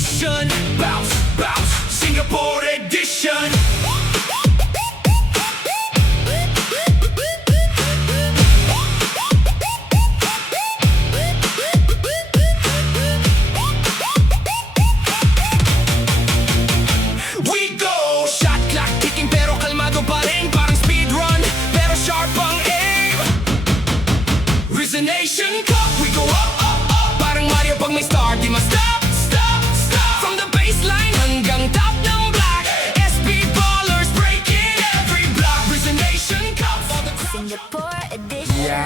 mission. Bounce, bounce, Singapore edition. We go, shot clock ticking pero kalmado pa rin. Parang speedrun, pero sharp ang aim. Resonation Cup, we go up, up, up. Parang Mario pag may star, di ma-stop, stop, stop. From the baseline hanggang top ng black, SB Ballers breaking every block. Resonation Cup for the crowd. Singapore edition.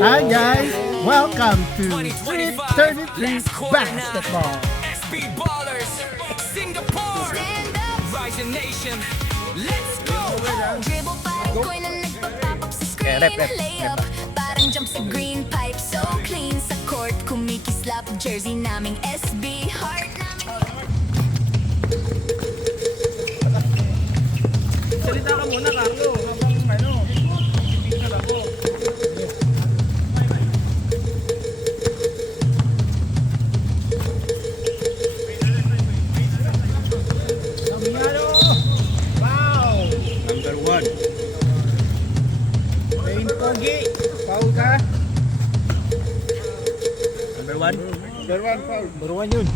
Hi guys, welcome to 2025 33 Basketball. SB Ballers, Singapore, Stand up, Rising Nation, let's go. dribble five, ko'y na nagpa-pop up sa screen. rep. Layup, parang jump sa green pipe. So clean sa court, kumikislap. Jersey naming SB, heart namin. Salita ka muna, Carlo, habang picture ako. Samyano! Wow! Number 1. Rain Pogi! Foul ka? Number 1? Number 1 foul. Number 1 yun.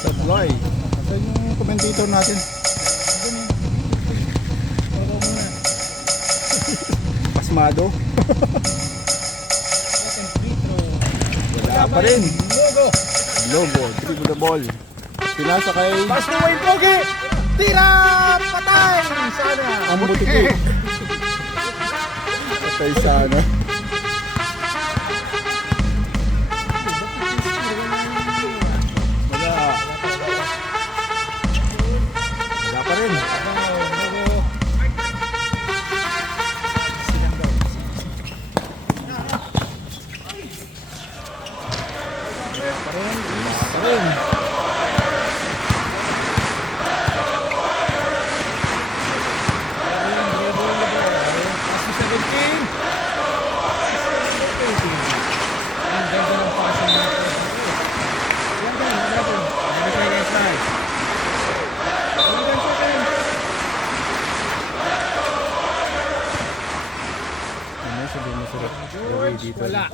Sabay. Saan yung commentator natin? Pasmado. Wala pa rin. Logo! Logo, dribble the ball. Pinasa kay Pass to Wayne Pogi! Tira! Patay! Sana! ang butiki. Patay sana. Wala. Wala pa rin. Wala.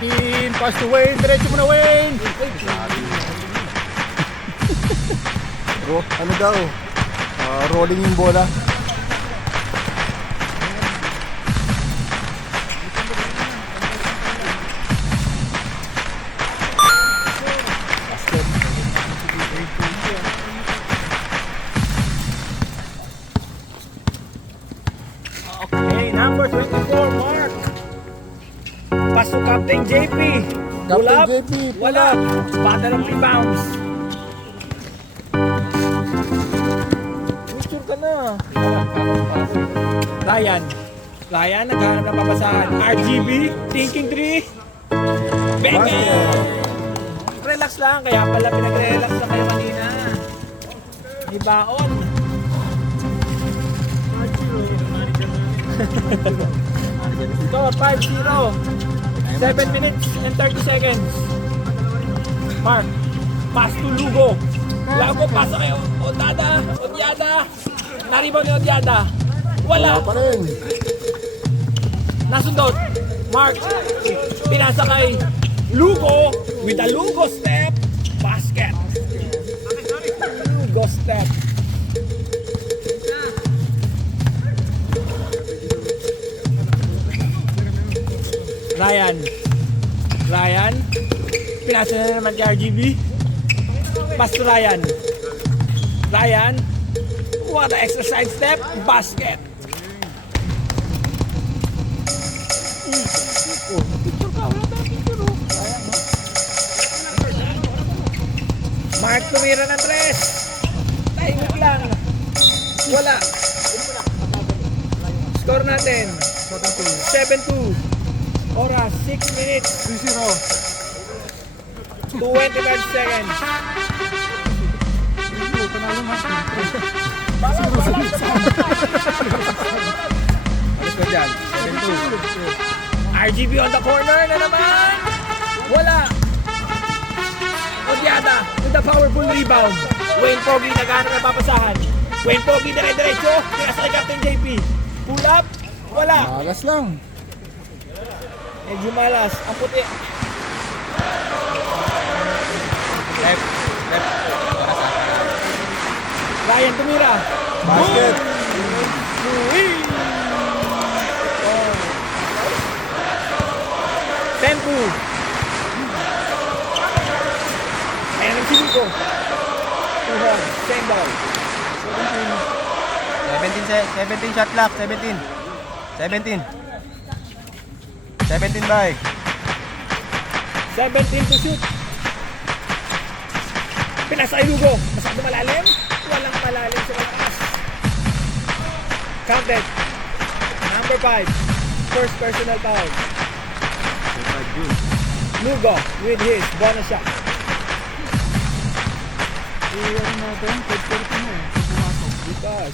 Pin, pass to Wayne. Diretso mo na, Wayne. Bro, ano daw? Rolling yung bola. Okay, number 24, Mark. Pass to Captain JP. Pull Captain up. JP, pull Wala. Battle of rebounds. Picture ka na. Ryan. Ryan, naghahanap ng papasahan. RGB, thinking 3. Bang! Relax lang, kaya pala pinag-relax na kayo kanina. May baon. Score 5-0. 7 minutes and 30 seconds. Mark, pass to Lugo. Lugo, pasa kayo. Odyada. Naribaw ni Odyada. Wala Wala. pa rin. Nasundot. Mark, pinasa kay Lugo with a Lugo step. Basket. Lugo step. Ryan, pinasa na naman kay RGB. Pass to Ryan, what an extra side step, basket. Picture ka, wala tayong picture oh. Mark tumira ng 3. Timing lang. Wala. Score natin 7-2. Oras 6 minutes 25 seconds. Alas 20 dyan. 7-2. RGB on the corner na naman. Wala. Odiada with the powerful rebound. Wayne Pogi naghanap ng papasahan. Wayne Pogi dire-diretso. Pinasa kay Captain JP. Pull up. Wala. Malas lang. Medyo malas. Ang puti. Left. Ryan tumira. Basket. Uy! Oh. Tempo. Ayan ang siniko. Tuhon. Same ball. 17 shot clock. 17. 17 by. 17 to shoot. Pinasa kay Lugo. Masyado malalim. Walang malalim sa malakas. Counted. Number 5. First personal foul. Lugo with his bonus shot.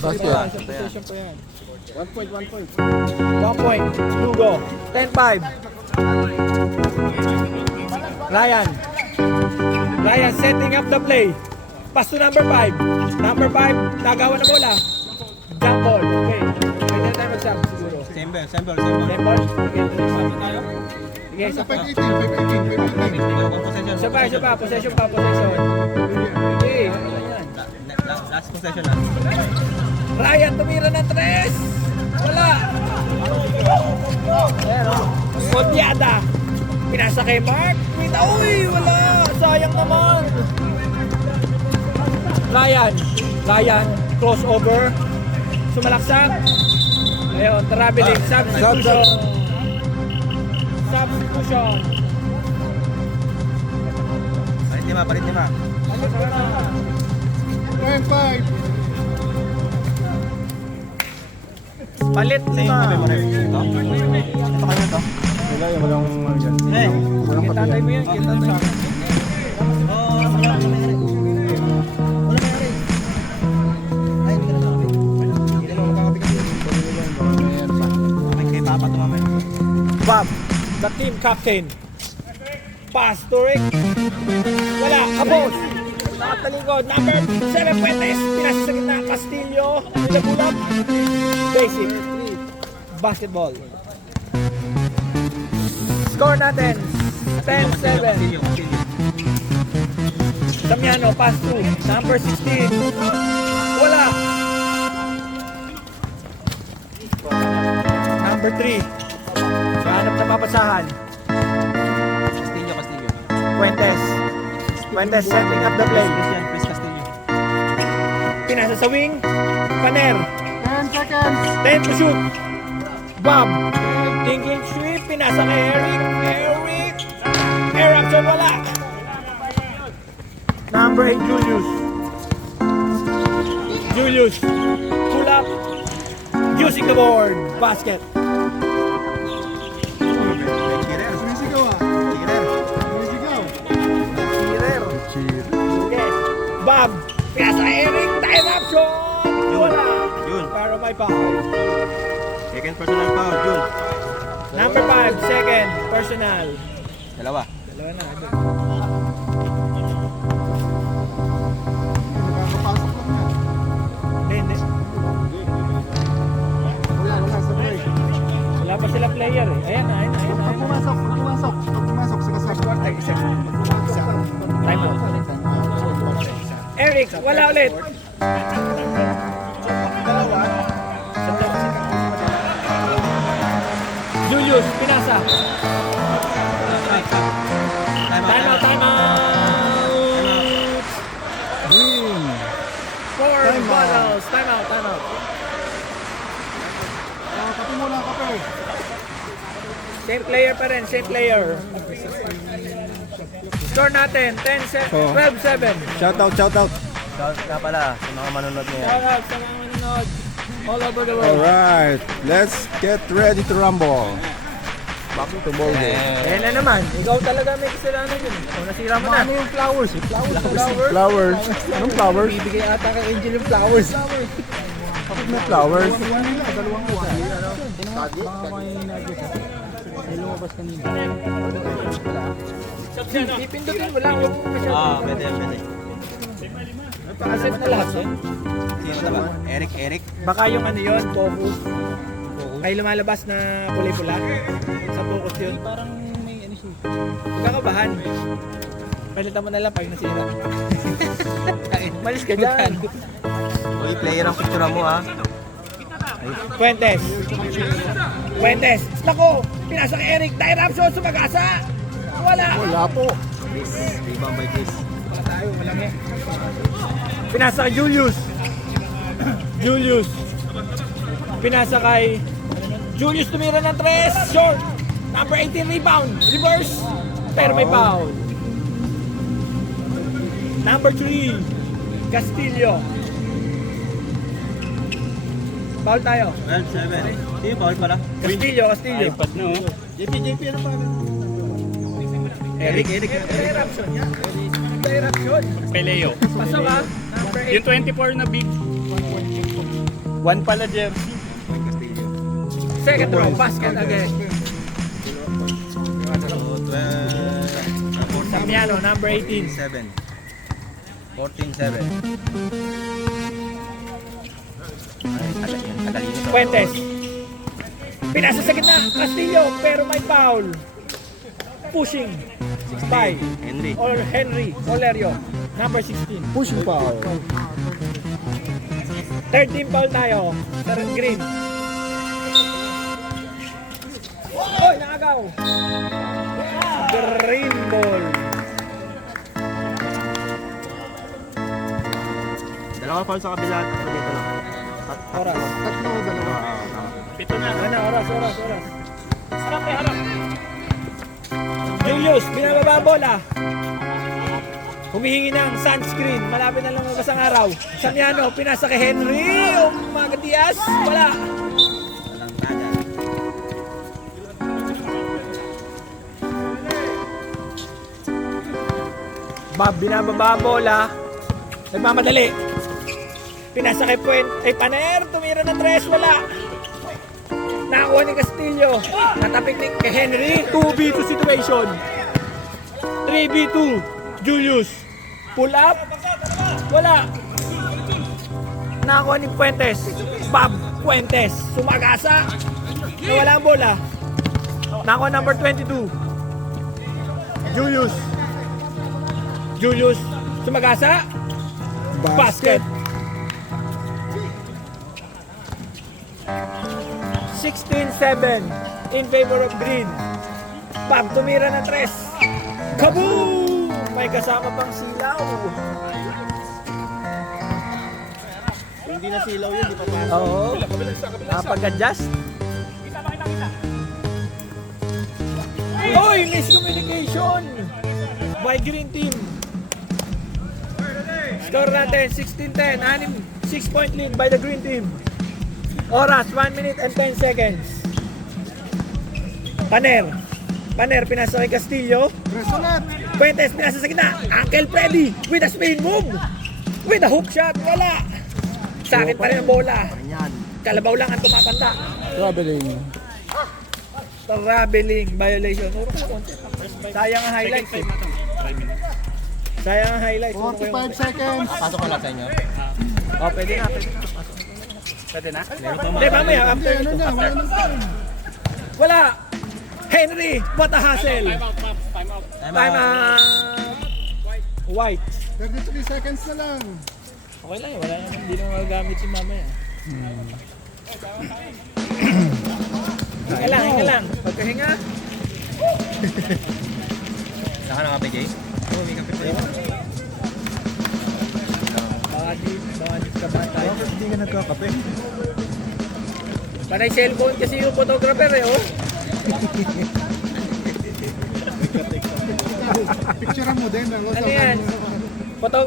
Basket. Sa position po yan. 1 point. 1 point. Lugo. 10-5. Ryan setting up the play. Pass to number 5. Number 5, nagawa na bola. Jump ball. Okay. Pwede na tayo mag-jump siguro. Same ball. Jump ball. Sige, isa pa. Isa pa. Possession pa. Okay. Wala yan. Last possession na. Ryan tumira ng 3. Wala. Ayan o. Odiada. Pinasa kay Mark. Uy, wala. Sayang naman. Ryan. Crossover. Sumalaksak. Ayun, traveling. Substitution. Palit lima. Palit Ito lima. kanya to. Wala yung walang walang Tatay mo yan. Kay Papa to mamaya. Bob, the team captain. Pass to Rick. Wala, abos. Nakatalingkod. Number 7 Puentes. Pinasa sa gitna. Castillo. Pinabulap. Basic. Basketball. Score natin. 10-7. Damiano, pass to. Number 16. Wala. Number 3. Hanap na papasahan. Castillo. Puentes setting up the play. Chris Castillo. Pinasa sa wing. Paner. 10 seconds. 10 to shoot. Bob. Thinking sweep. Pinasa kay Eric. Air action wala. Number 8 Julius. Pull up. Using the board. Basket. Yes. Bob. Pinasa kay Eric. Time up shot. Wala. Yun. Para may foul. Second personal foul, Jun. Number 5, second, personal. Dalawa. Dalawa na. Hindi. Wala pa sila player eh. Ayan na. Pag pumasok sa Time out. Eric, wala ulit. Julius, pinasa. Time out. Green. 4 bottles. Time out. Kape muna, kape. Same player pa rin, same player. Score natin, 12-7. Shout out. Shout nga pala sa mga manonood ngayon. Shout out sa mga manonood all over the world. Alright, let's get ready to rumble. Back to ball game. Ayan na naman, ikaw talaga may kasalanan yun. Kung nasira mo na. Ano yung flowers? Flowers. Anong flowers? Bibigay ata kay Angel yung flowers. May flowers. Pipindutin mo lang. Huwag mo masyado. Pwede. Asset na lahat yun. Sino na ba? Eric? Baka yung ano yun, focus. Ay lumalabas na kulay pula. Sa focus yun. Parang may ano siya. Huwag kakabahan. Palitan mo na lang pag nasira. Malis ka dyan. Uy, player ang picture mo ha. Fuentes. Nako! Pinasa kay Eric. Diraption sumagasa. Wala. Wala po. Rebound by Chris. Wala tayo. Walang eh. Pinasa kay Julius. Pinasa kay Julius tumira ng 3. Short. Number 18 rebound. Reverse. Pero may foul. Number 3. Castillo. Foul tayo. 12-7. Sino foul pala? Castillo. Ipat na oh. JP ano pa? Eric. Diraption niya. Diraption. Peleo. Pasok ha. Number 8. Yung 24 na big. One pala jersey. Second row. Basket again. Samiano. Number 18. 7. 14-7. Fuentes. Pinasa sa gitna. Castillo. Pero may foul. Pushing. By Henry Olerio. Number 16. Pushing foul. Third team foul tayo. Sa green. Oy, nakagaw. Green ball. Dalawa foul sa kabila. Dito lang. Oras. Tatlo, dalawa. Pito na. Ano, oras. Harap eh, harap. Julius, binababa ang bola. Humihingi ng sunscreen. Malapit na lumabas ang araw. Samiano, pinasa kay Henry. Umaga Diaz. Wala. Walang tagal. Bob, binababa ang bola. Nagmamadali. Pinasa kay Paner. Tumira ng 3. Wala. Nakakuha ni Castillo. Natapik ni kay Henry. 2v2 situation. 3v2. Julius. Pull up. Wala. Nakakuha ni Fuentes. Bob Fuentes. Sumagasa. Nawala ang bola. Nakakuha number 22. Julius. Sumagasa. Basket. 16-7 in favor of green. Bob tumira ng 3. Kaboom! May kasama pang silaw. Hindi na silaw yun, di pa pa. Oo. Napag-adjust. Oy! Miscommunication! By green team. Score natin 16-10. 6-point lead by the green team. Oras 1 minute and 10 seconds. Paner pinasa kay Castillo. Fuentes pinasa sa gitna. Uncle Freddy with a spin move. With a hook shot. Wala. Sa akin pa rin ang bola. Kalabaw lang ang tumatanda. Traveling violation. Sayang ang highlights eh. Sayang ang highlights. 45 seconds. Pasok ko lang sa inyo. Oh, pwede na. Pwede na? Hindi, mamaya. After. Ano na, wala nang time. Wala. Henry, what a hassle. Time out. Time out. White. 33 seconds na lang. Okay lang yun. Wala naman. Hindi naman magagamit si mamaya. Hinga lang. Pagkahinga. Saka na kape, Jay? Oo, may kape pa rin. Baka di ka ba tayo? Bakit hindi ka nagkakape? Panay cellphone kasi yung photographer eh, oh. Picture mo din. Ano yan?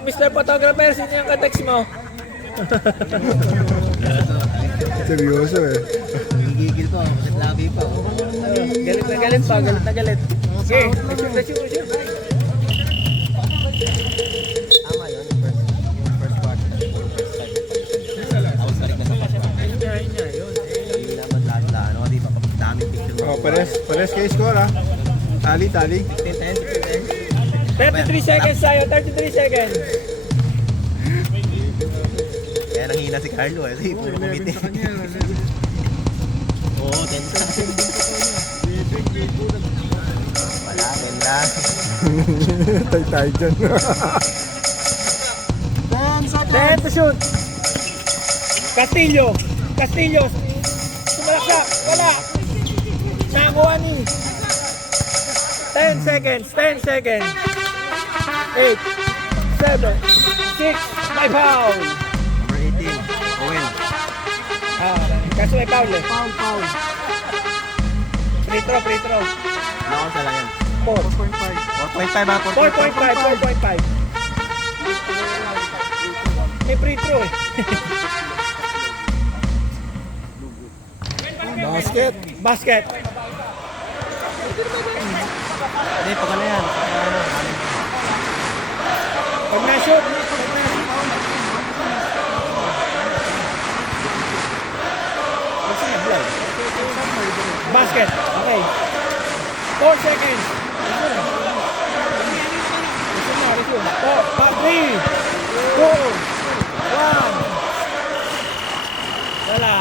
Mr. Photographer, sino yung ka-text mo? Seryoso eh. Gigigil to, kasi labi pa. Galit na galit. Okay, let's shoot. Tama yun, first part. Tapos balik na sa pares kayo score ha. Tali. 10-10, 33 seconds tayo, 33 seconds. Kaya nanghina si Carlo eh. Kasi puro kumiti. Oo, 10 Wala, 10 lang. Tay dyan. 10 to shoot. Castillo. Sumalaksak. Wala. Nakuha ni. 10 seconds. 8, 7, 6, may foul. Number 18, Owen. Kaso may foul eh. Foul. Free throw. Nakon sa lang yan. 4.5 4.5 ha? 4.5. May free throw eh. Basket. Hindi, pag ano yan. Pag na-shoot. Basket. Okay. 4 seconds. Resume. 4, 3, 2, 1. Wala.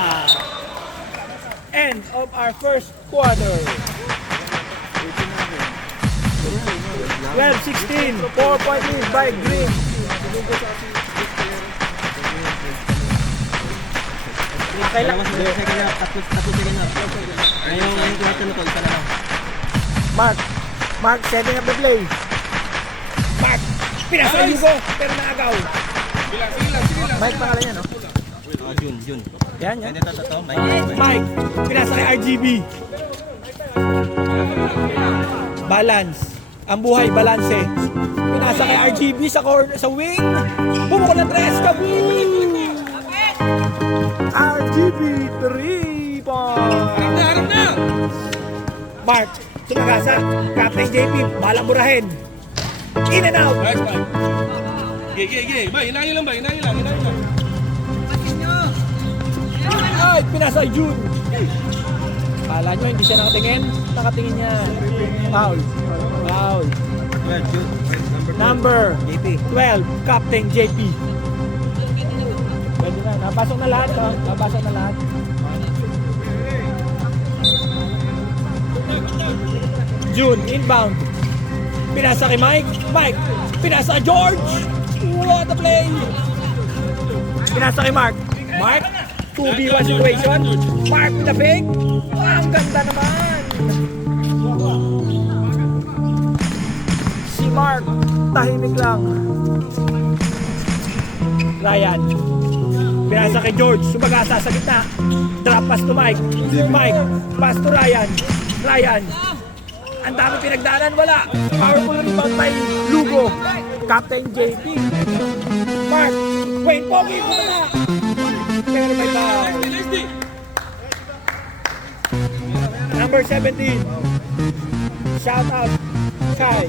End of our first quarter. 12-16. 4-point lead by Green. Kailangan mas second half, tapos second half. Ngayong quarter na to, isa na lang. Mark setting up the play. Mark, pinasa Hugo, pero naagaw. Mike pangalan yan, no? June. Yan. Ito, Mike. Mike, pinasa kay RGB. Balance. Ang buhay, balance eh. Pinasa kay RGB sa corner, sa wing. Bumukol ng tres, kaboom! RGB 3 point. Harap na! Mark, sumagasa. Captain JP, balang burahin. In and out. Nice, Mike. Gigi. Ba, hinangin lang. Ay, pinasa June. Kala nyo, hindi siya nakatingin niya. Foul. Well, June. Number JP. 12, Captain JP. Pwede na, napasok na lahat. June, inbound. Pinasa kay Mike. Pinasa kay George. What a play. Pinasa kay Mark. 2v1 situation. Mark with the fake. Ang ganda naman. Si Mark, tahimik lang. Ryan. Pinasa kay George. Sumagasa sa gitna. Drop pass to Mike. Pass to Ryan. Ang dami pinagdaanan, wala. Powerful rebound by Lugo. Captain JP. Mark. Wayne Pogi, bumala. Pero may foul. Number 17. Shout out kay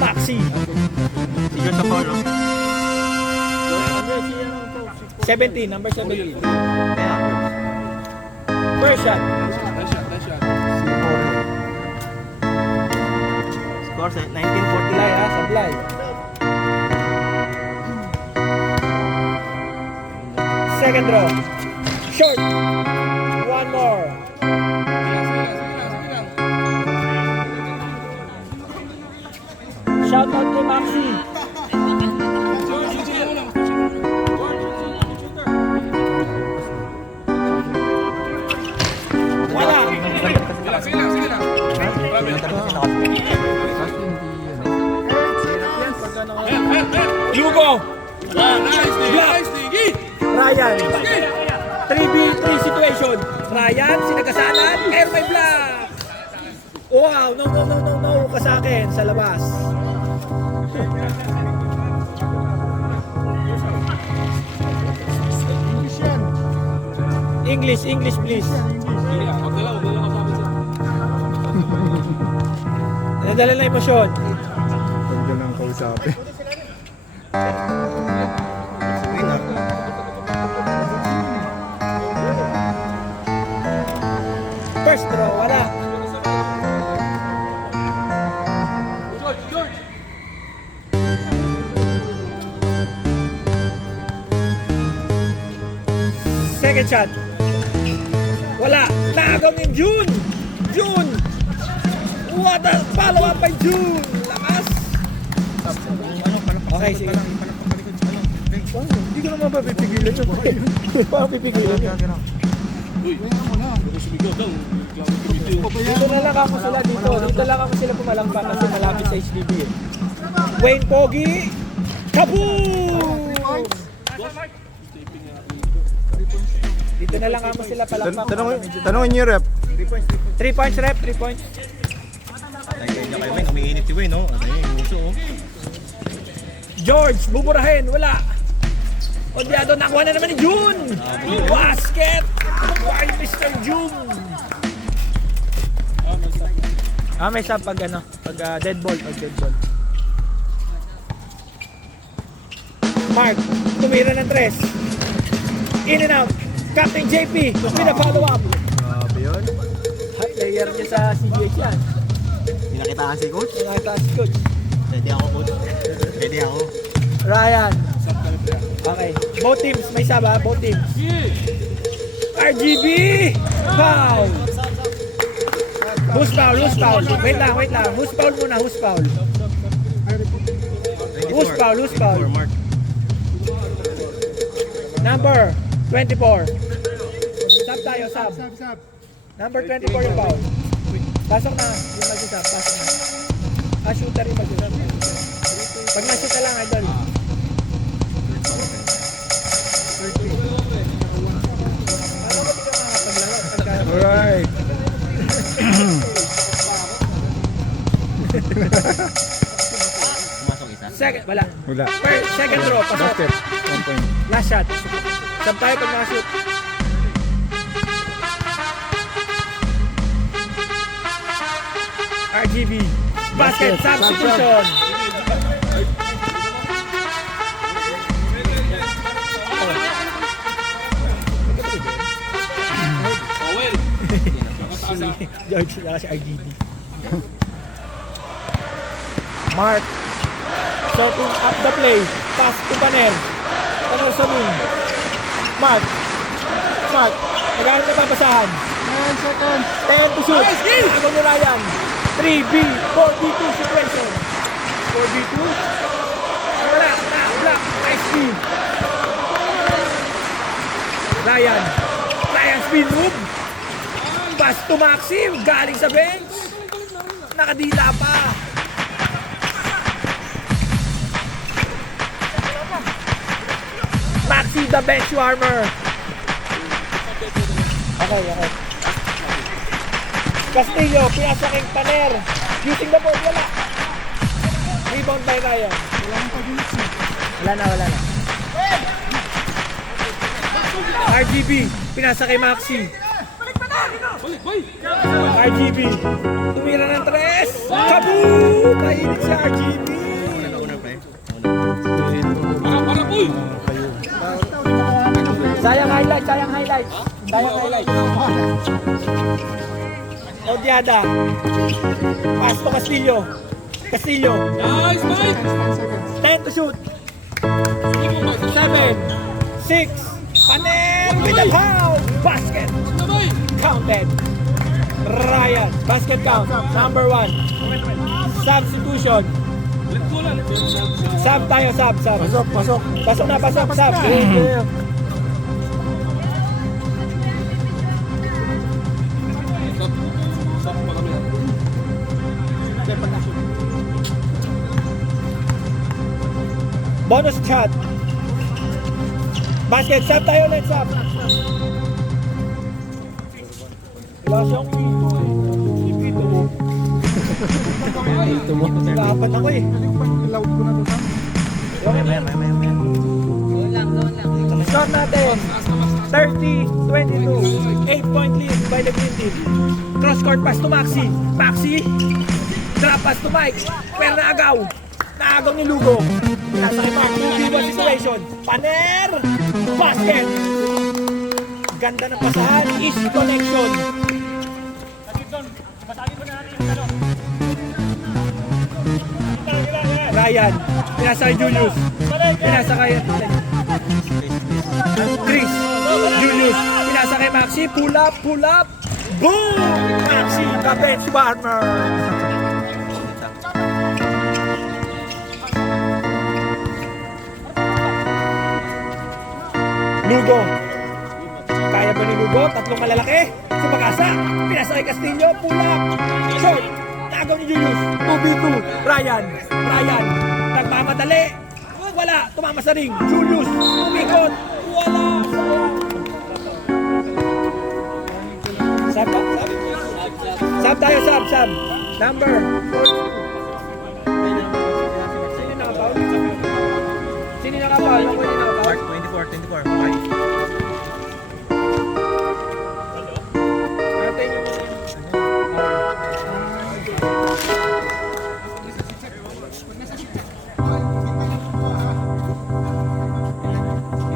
Maxi. Siguro sa call, no? 17, number 17. First shot. Nice shot. Score sa 1940 Sablay ha, sablay. Second row. Short. One more. Sige lang. Shout out kay Maxi. Wala. Sige lang. Lugo. Nice, Diggy. Ryan. 3v3 situation. Ryan, sinagasanan. Pero may block. Wow, no. Ka sa akin, sa labas. English, please. Huwag na lang kasabi siya. Nadala na emosyon. Huwag nyo nang kausapin. Second shot. Wala. Naagaw ni June. June. What a follow-up by June. Lakas. Okay, sige. Hindi ko naman ba pipigilan yun? Parang pipigilan yun. Dito na lang ako sila dito. Dito lang ako sila pumalampa kasi malapit sa HDB eh. Wayne Pogi. Kaboom! Dito na lang ako sila palampa. Tanongin niyo, rep. 3 points rep, 3 points. Ay, kaya kay Wayne, umiinit si Wayne, no? At ayun, yung uso, oh. George, buburahin, wala. Odyado, nakuha na naman ni June. Basket. Why, Mr. June? May sub pag ano, pag dead ball, Mark, tumira ng 3. In and out. Captain JP, with a follow-up. Grabe yun. Hot player niya sa CBH yan. Pinakitaan si coach. Nakataas coach. Pwede ako, coach. Pwede ako. Ryan. Okay. Both teams, may sub ha? Both teams. RGB! Foul! Who's foul? Who's foul? Wait lang. Who's foul muna? Who's foul? Who's foul? Who's foul? Mark. Number 24. Sub tayo, sub. Number 24 yung foul. Pasok na. Yung mag-sub, pasok na. Shooter yung mag-sub. Pag na-shoot na lang, idol. Alright. Pumasok isa. Second, wala. Wala. Second row, pasok. Basket. 1 point. Last shot. Sub tayo pag nakashoot. RGB. Basket. Substitution. George, saka si RGB. Mark. Shooting up the play. Pass to Paner. Paner sa moon. Mark. Naghanap na babasahan. 9 seconds. 10 to shoot. Agaw ni Ryan. 3B. 4B2 situation. 4B2. Wala. Block. Nice speed. Ryan speed move. Pass to Maxim. Galing sa bench. Nakadila pa. Maxi the bench warmer. Okay. Castillo, pinasaking Paner. Using the board, wala. Rebound by Ryan. Wala na. RGB, pinasa kay Maxi. RGB, tumira ng 3. Kaboom! Kainit si RGB. Una, pre. Sayang highlight. Odiada. Pass to Castillo. Nice, mate! 10 to shoot. 7, 6. Paner with a foul. Basket. Counted. Ryan. Basket count. Number 1. Substitution. Sub tayo, sub. Pasok. Pasok na. Bonus shot. Basket, sub tayo ulit, sub. Wala siyang pito eh. Pito mo. Nag-aapat ako eh. Loud ko na to, Sam. Score natin. 30-22. 8-point lead by the Green Team. Cross-court pass to Maxi. Drop pass to Mike. Pero naagaw ni Lugo. Nasa kay Mark. 2v1 situation. Paner! Basket! Ganda ng pasahan. East connection. Ryan. Pinasa kay Julius. Pinasa kay Chris. Julius. Maxi, pull up, pull up. Boom! Maxi, the bench warmer. Lugo. Kaya ba ni Lugo? Tatlong malalaki. Si Bagasa. Pinasa kay Castillo. Pull up. Short. Nagaw ni Julius. 2v2. Ryan. Nagmamadali. Wala. Tumama sa ring. Julius. Umikot. Wala. Sab. Sab tayo, sab. Number 4. Sino nakapaul? Sino nakapaul? Yung hindi nakapaul? 24. Okay. Natin yung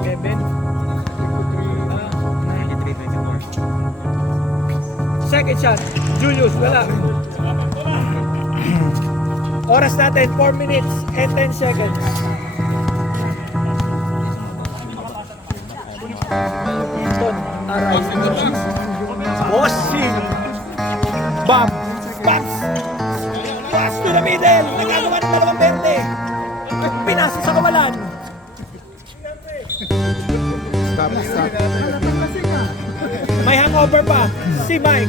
11. Second shot. Julius, wala. Oras natin, 4 minutes and 10 seconds. Ton, aray. Bossing. Bam. Pass. Pass to the middle. Nagagawa ng 2-20. Pinasa sa kawalan. Stop. May hangover pa. Si Mike.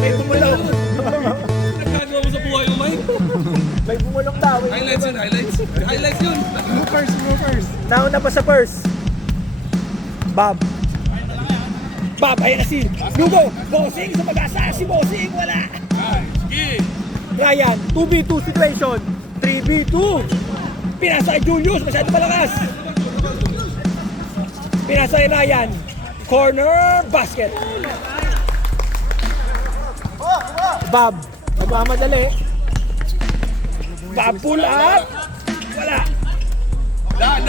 May bumulong. Nagagawa mo sa buhay mo, Mike. May bumulong daw. Highlights yun. Bloopers. Nauna pa sa first. Bob, ayan na si Lugo. Bossing sa Bagasa. Si Bossing, wala. Ryan, 2v2 situation. 3v2. Pinasa kay Julius, masyado malakas. Pinasa kay Ryan. Corner, basket. Bob, magmamadali. Bob, pull up. Wala. Dan.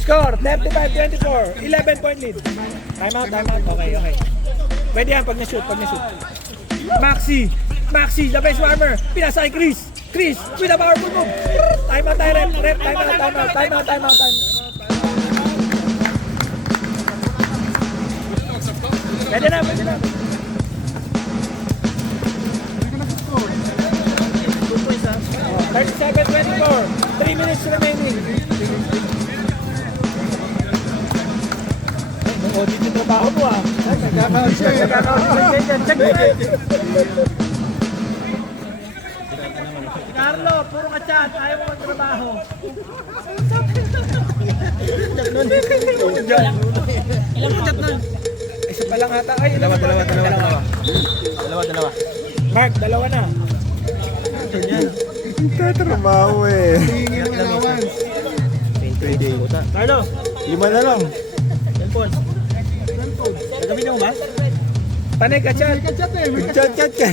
Score, 35-24. 11-point lead. Time out. Okay. Pwede yan pag na-shoot. Maxi, the best warmer. Pinasa kay Chris, with a powerful move. Time out tayo, rep. Time out. Pwede na. 37-24. 3 minutes remaining. Audit yung trabaho mo ah. Check. Carlo, puro ka chat. Ayaw mo magtrabaho. Ilang chat nun? Isa pa lang ata. Ay, Dalawa. Mark, dalawa na. Tatrabaho eh. Carlo. 5 na lang. Gagawin mo ba? Panay ka chat. Chat ka.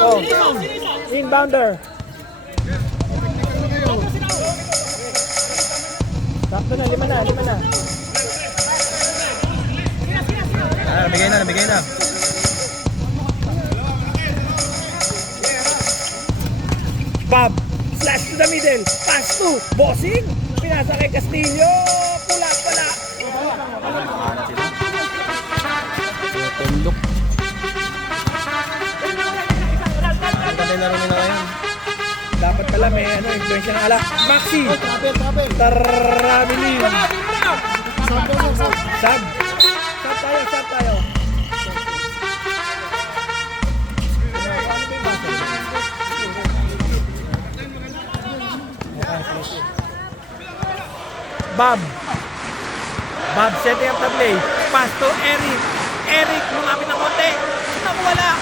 Oh. Inbounder. Sakto na, 5 na. Nabigay na. Bob, slash to the middle. Pass to Bossing. Pinasa kay Castillo. Pula. Tundok. Ang ganda yung laro nila ngayon. Dapat pala may influensya ng alak. Maxi. Tarabili. Sab tayo. Bob setting up the play. Pass to Eric, lumapit ng konti. Naku, wala.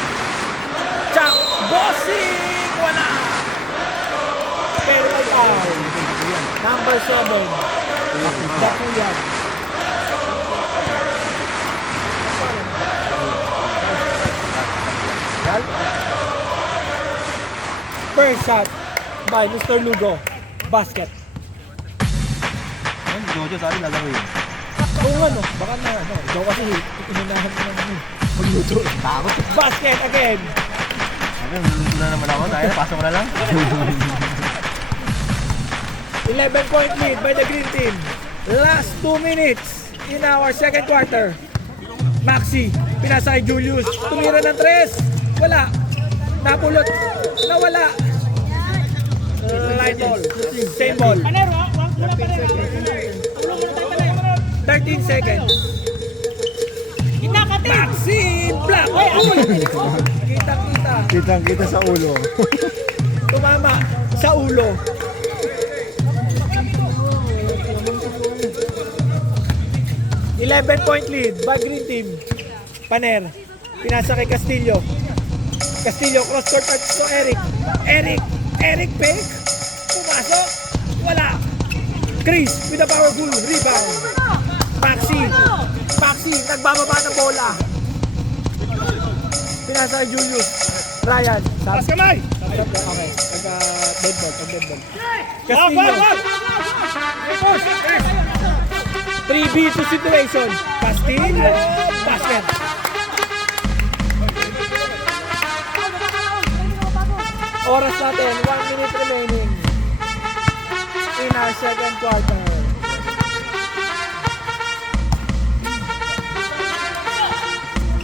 Chuck, Bossing, wala. Pero may foul. Number 7. Dakuyan. First shot by Mr. Lugo. Basket. Jojo sa akin lalaro yun. Kung ano, baka na ikaw kasi inunahan mo ng magluto. Takot. Basket again. Sabi, luluto na naman ako. Dahil, pasok na lang. 11-point lead by the green team. Last 2 minutes in our second quarter. Maxi, pinasa kay Julius. Tumira ng 3. Wala. Napulot. Nawala. Line ball. Same ball. 13 seconds. Maxi! Black! Kita-kita. Kitang-kita sa ulo. Tumama sa ulo. $11-point lead by green team. Paner. Pinasa kay Castillo. Castillo cross court touch to Eric. Eric fake. Pumasok. Wala. Chris with a powerful rebound. Maxi nagbababa ng bola. Pinasa kay Julius. Ryan. Taas kamay. Okay. Dead ball. Castillo. 3v2 situation. Castillo. Basket. Oras natin. 1 minute remaining in our second quarter.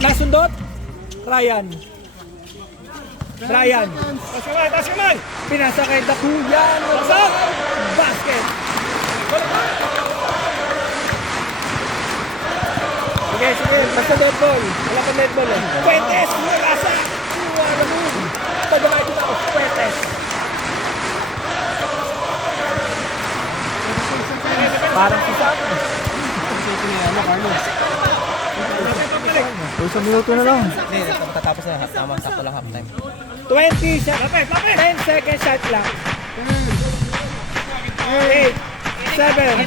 Nasundot. Ryan. Taas kamay. Pinasa kay Dakuyan. Basket. Sige. Basta dead ball. Wala pa dead ball eh. Fuentes. Rasa. Wala mo. Pagdamay ko na ako. Fuentes. Parang si Sam. Isang minuto na lang. Hindi, tatapos na. Tama, sakto lang half time. 20 seconds. 10 seconds shot clock. 8, 7,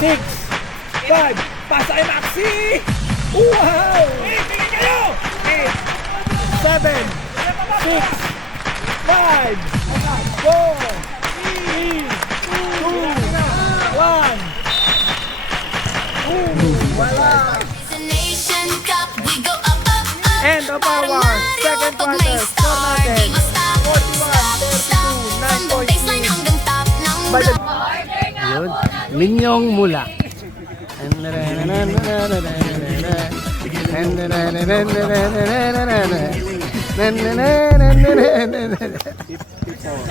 6, 5. Pasa kay Maxi! Wow! 8, 7, 6, 5, 4, 3, 2, 1. Wala! Nation Cup, we go up, up, up. End of our second quarter. Score natin. 41-32, 9.3. By the Yun. Minyong Mula.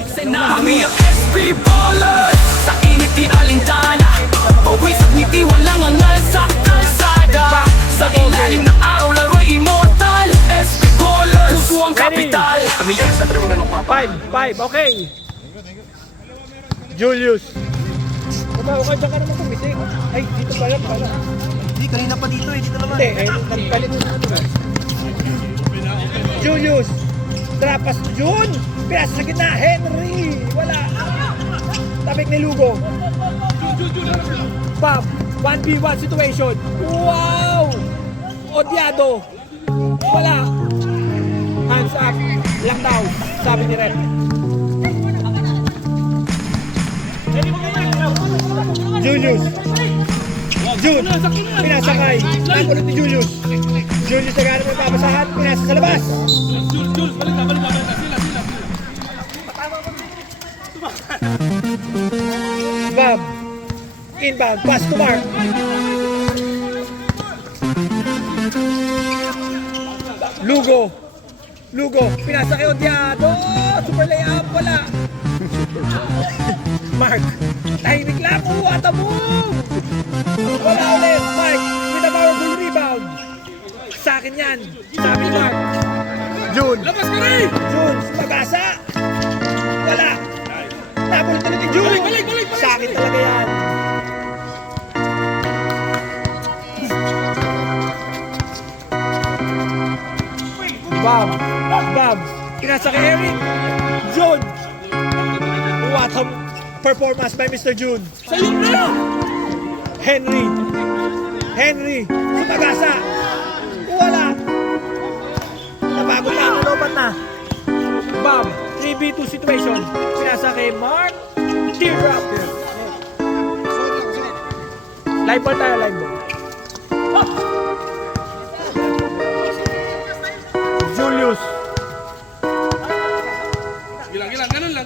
Tsunami ang SB Ballers Sa init di alintana Pawisag ngiti walang angal sa kalsada Sa ilalim ng araw laro'y immortal SB Ballers Puso ang kapital Kami yan sa tribuna ng papa 5, okay. Julius. Okay, dyan ka naman tumising. Ay, dito pala. Hindi, kanina pa dito eh. Dito naman. Hindi, nagpalit na naman. Julius. Trapas Jun. Pinas sa gitna. Henry. Wala. Tabik ni Lugo. Bob. 1v1 situation. Wow. Odiado. Wala. Hands up. Lang daw. Sabi ni Rep. Julius. Jun. Pinasakay. Nakulot ni Julius. Julius naghanap ng papasahan. Pinasa sa labas. Bob. Inbound. Pass to Mark. Lugo. Pinasa kay Odiado. Super layup. Wala. Mark. Tahimik lang. What a move! Wala ulit. Mark with a powerful rebound. Sa akin yan. Sabi ni Mark. Jun. Labas ka rin! Jun. Pag-asa. Wala. Napulit ulit ni Jun. Balik. Sa akin talaga yan. Bob. Pinasa kay Eric. Jun. What a performance by Mr. Jun. Sayon na! Henry. Sa pag-asa. Wala. Napagod na ang lobat na. Bob. 3v2 situation. Pinasa kay Mark. Teardrop. Live ball tayo, live ball. Julius. Gilang, ganun lang.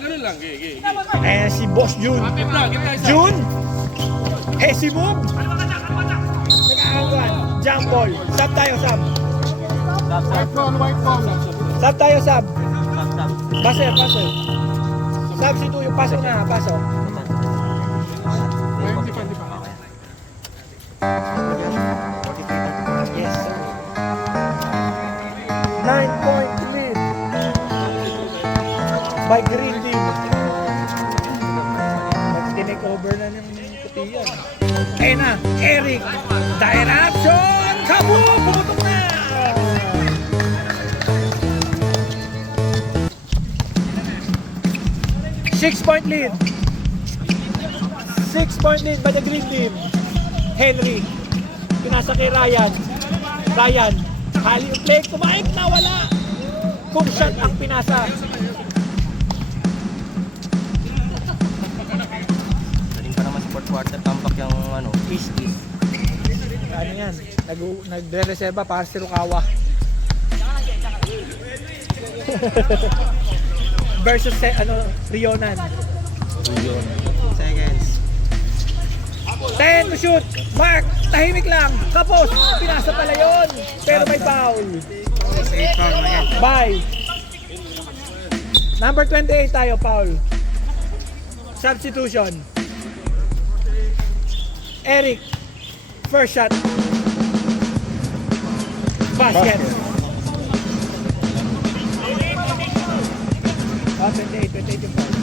Ayan si Boss June. June! Eh, si Boom! Nag-aangwan. Jump ball. Sub tayo, sub. Sub tayo, sub. Passer, passer. Substitute, pasok na, pasok. Yes, sir. 9-point lead by Green Team. Mag-tinake over na ng puti yan. Ayun na, Eric. Direction! Kaboom! Pumutok na! Six-point lead. 6-point lead by the Green Team. Henry. Pinasa kay Ryan. Ryan. Hali yung play. Kumain na. Wala. Kung shot ang pinasa. Daling pa naman sa fourth quarter, tampak yung ano. Is. Ano yan? Nagre-reserva para si Rukawa. Versus Rionan. Seconds. 10 to shoot. Mark, tahimik lang. Tapos, pinasa pala yun. Pero may foul. Bye. Number 28 tayo, foul. Substitution. Eric. First shot. Basket. 28 yung foul.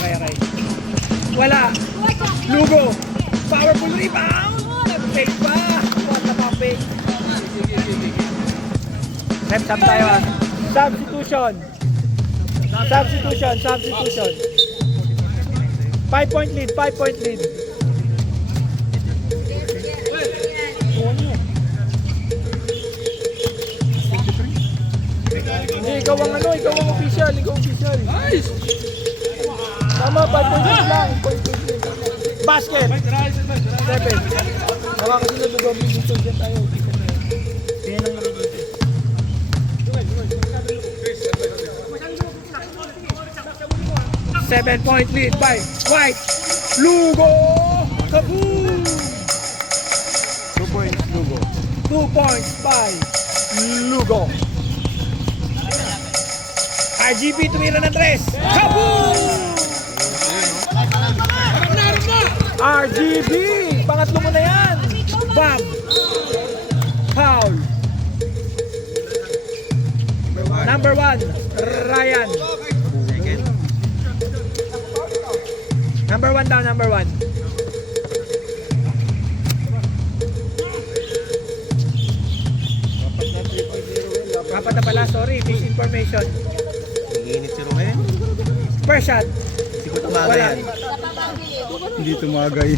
Okay. Wala. Lugo. Powerful rebound. Nag-fake pa. What the fake. Rep sub tayo ah. Substitution. 5-point lead. Hindi, ikaw ang official. Tama, 5 points lang. Basket. 7. Nakakasunod na doble dito dyan tayo. Tingnan lang naman dito. Seven-point lead by White. Lugo! Kaboom! 2 points, Lugo. 2 points by Lugo. RGB tumira ng 3. Kaboom! RGB! Pangatlo mo na yan! Bob! Foul! Number 1, Ryan. Number 1 down, number 1. Apat na pala, sorry, misinformation. Nag-iinit si Ruben. First shot. Siguro tumaga yan. Hindi tumagay.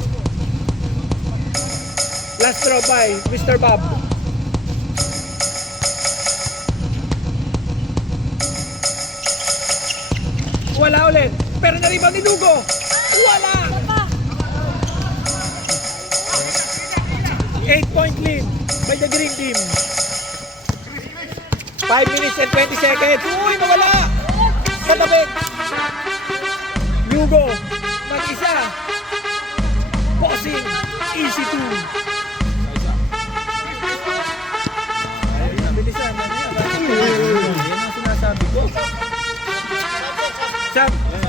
Last throw by Mr. Bob. Wala ulit. Pero na-rebound ni Lugo. Wala. 8-point lead by the Green Team. 5 minutes and 20 seconds. Uy, nawala. Patabik. Lugo. Mag-isa. Bossing. Easy 2. Ayun, bilisan. Yan ang sinasabi ko.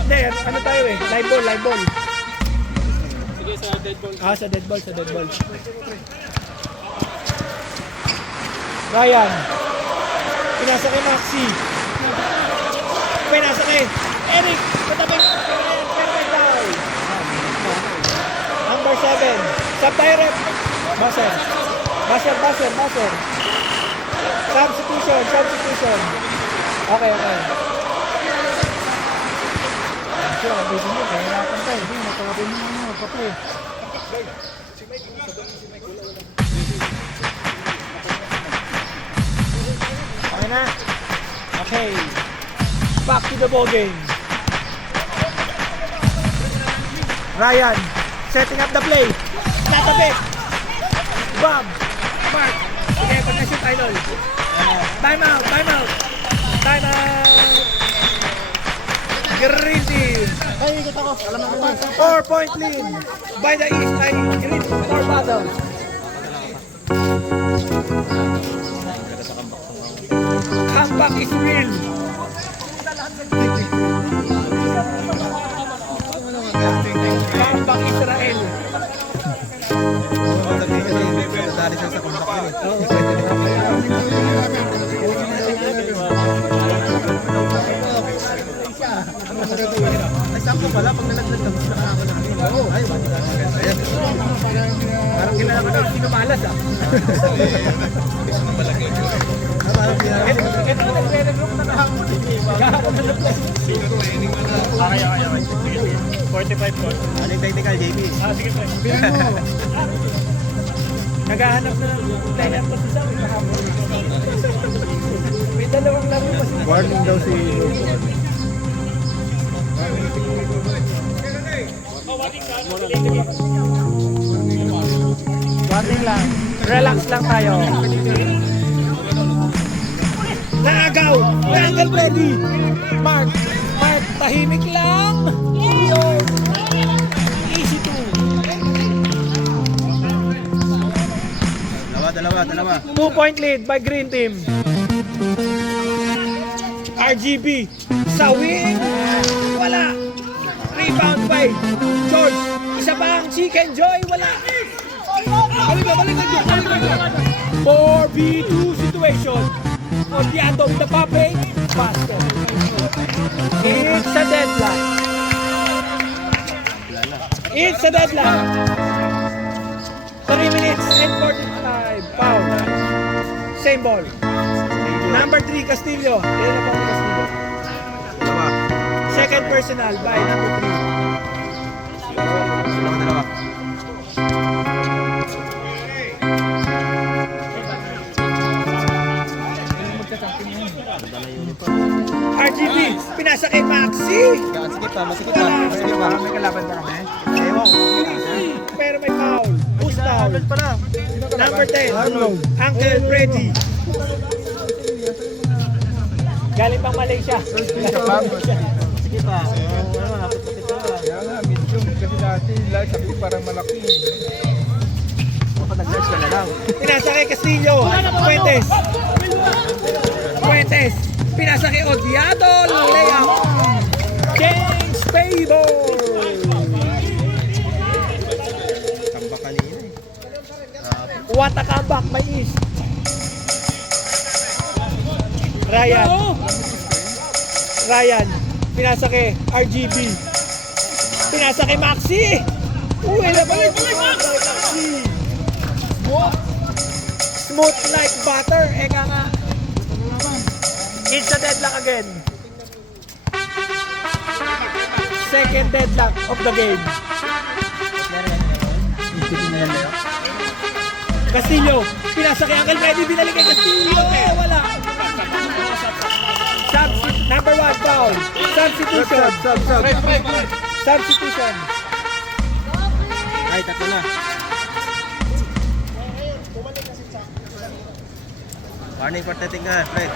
Hindi, ano tayo eh? Live ball. Sige, sa dead ball. Sa dead ball. Ryan. Pinasa kay Maxi. Pinasa kay Eric. Patabik. Perfect foul. Number 7. Sub tayo rep. Basser. Substitution. Okay. Sure, busy mo. Kahirapan tayo. Hindi, matawagin mo ano. Magpa-play. Okay na. Okay. Back to the ball game. Ryan, setting up the play. Natabik. Bob. Mark. Okay, pag na-shoot idol. Time out. 4-point lead by the East ay Green Torbados. Comeback is real. Comeback Israel. Dali siya sa comeback yun. Ay, sakto pala. Pag nalaglag ka, mas nakakako na kami. Ay, ayan. Parang kilala ko na sino malas ah. Parang pinag- Ito na nagre-regroup na kahapon eh. Kahapon na nag-plus. Okay. 45 po. Ano yung technical, JB? Sige po. Naghahanap na ng lineup pa si Sam eh, kahapon. May dalawang laro pa si Warning daw si Luke. Warning lang. Relax lang tayo. Naagaw! Triangle ready! Mark! Mark! Tahimik lang! Easy to! Dalawa. 2-point lead by Green Team. RGB sa wing. Wala. Rebound by George. Isa pa ang Chicken Joy. Wala. Balik na George. 4v2 situation. Odiado the Pape. Basket. It's a deadline. It's a deadline. 3 minutes and 45. Foul. Same ball. Number 3, Castillo. Ilan na po ang Castillo? Dalawa. Second personal by number 3. Dalawa. RGB, pinasa kay Maxi. Sige pa. May kalaban pa kami. Ewan. Pero may foul. Who's foul? Number 10, Uncle Freddy. Galing pang Malaysia. Sige pa. Kaya nga, medium. Kasi dati, sabi ko parang malaki. Baka nag-search ka na lang. Pinasa kay Castillo. Fuentes. Pinasa kay Odiado. Layup. James Paybo. Tamba kanina eh. What a comeback by East. Ryan. Pinasa kay RGB. Pinasa kay Maxi. Uy, balik Maxi. Smooth like butter. Eka nga. It's a deadlock again. Second deadlock of the game. Castillo. Pinasa kay Uncle Freddy. Binalik kay Castillo. Wala. Number 1 foul. Substitution. Substitution. Ay, tatlo na. Warning for tetting ka, Fred.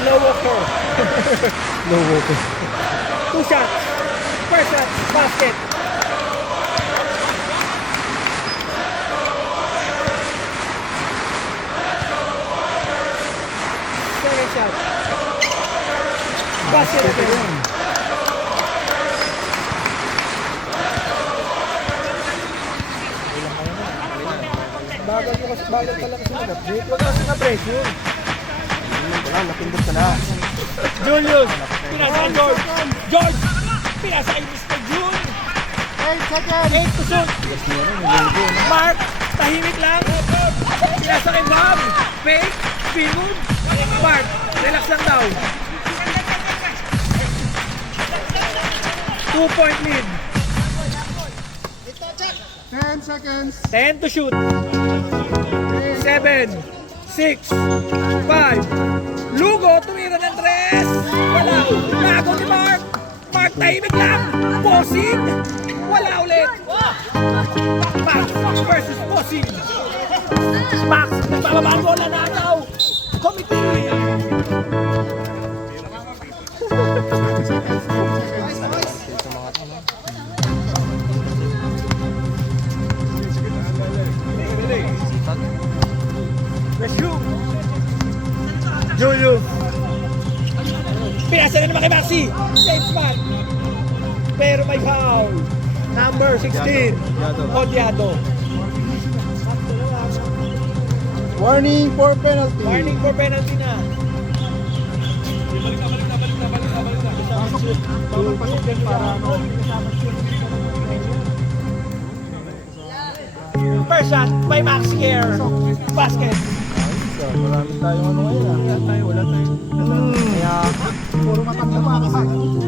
Slow walker. Low water. 2 shots. First shot. Basket. Second shot. Basket again. Bagal pala kasi nag-update. Huwag kasi na-pressure. Napindot ka na. Julius, pinasa kay George. George, pinasa kay Mr. June. 8 to shoot. Mark, tahimik lang. Pinasa kay Bob. Fake, pinum. Mark, relax lang daw. 2-point lead. 10 seconds. 10 to shoot. 7, 6, 5. Lugo, tumira ng 3. Wala. Lago ni Mark. Mark, tahimik lang. Bossing. Wala ulit. Max versus Bossing. Max, nagbababa ang bola na daw. Committee. Julius. Pinasa na naman kay Maxi. Same spot. Pero may foul. Number 16. Odiado. Warning for penalty. Warning for penalty na. First shot by Maxi here. Basket. So, marami tayong ano ngayon. Wala tayo. Kaya, puro matanda pa kasi.